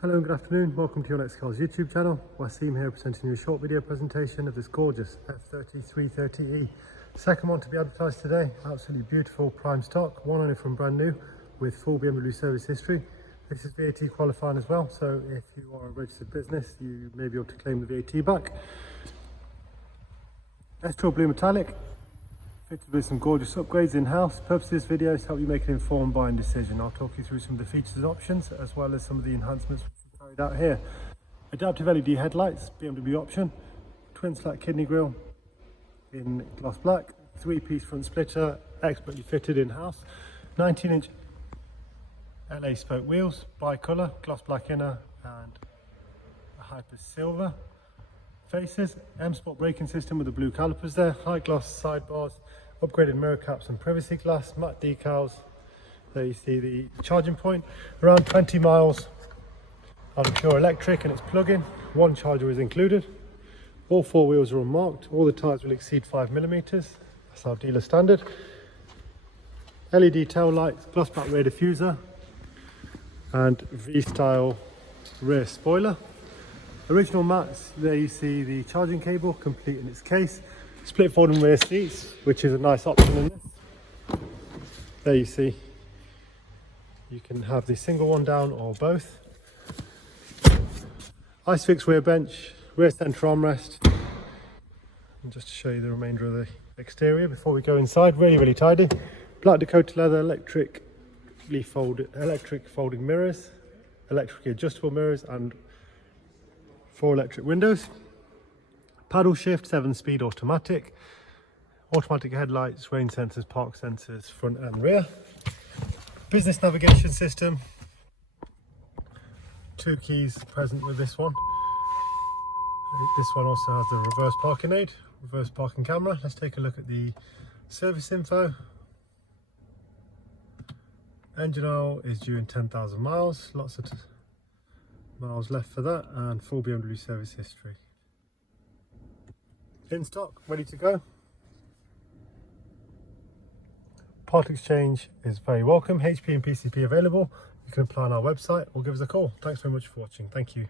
Hello and good afternoon, welcome to Kn17kbj YouTube channel. Wasim here presenting you a short video presentation of this gorgeous F30-330e. Second one to be advertised today, absolutely beautiful prime stock, one only from brand new with full BMW service history. This is VAT qualifying as well, so if you are a registered business you may be able to claim the VAT back. Estral blue metallic, fitted with some gorgeous upgrades in-house. Purpose of this video is to help you make an informed buying decision. I'll talk you through some of the features and options as well as some of the enhancements we've carried out here. Adaptive LED headlights, BMW option, twin slat kidney grille in gloss black, 3-piece front splitter, expertly fitted in-house, 19-inch LA spoke wheels, bi-colour, gloss black inner and a hyper silver faces, M-Sport braking system with the blue calipers there, high gloss sidebars, upgraded mirror caps and privacy glass, matte decals. There you see the charging point, around 20 miles on a pure electric and it's plug-in, one charger is included. All four wheels are unmarked, all the tyres will exceed 5mm, that's our dealer standard. LED tail lights, gloss back rear diffuser and V-style rear spoiler. Original mats, there you see the charging cable complete in its case. Split folding rear seats, which is a nice option in this. There you see, you can have the single one down or both. Isofix rear bench, rear centre armrest. And just to show you the remainder of the exterior before we go inside, really tidy. Black Dakota leather, electric folding mirrors, electrically adjustable mirrors and 4 electric windows. Paddle shift, 7-speed automatic. Automatic headlights, rain sensors, park sensors, front and rear. Business navigation system. 2 keys present with this one. This one also has the reverse parking aid, reverse parking camera. Let's take a look at the service info. Engine oil is due in 10,000 miles. Lots of miles left for that and full BMW service history. In stock, ready to go. Part exchange is very welcome. HP and PCP available. You can apply on our website or give us a call. Thanks very much for watching. Thank you.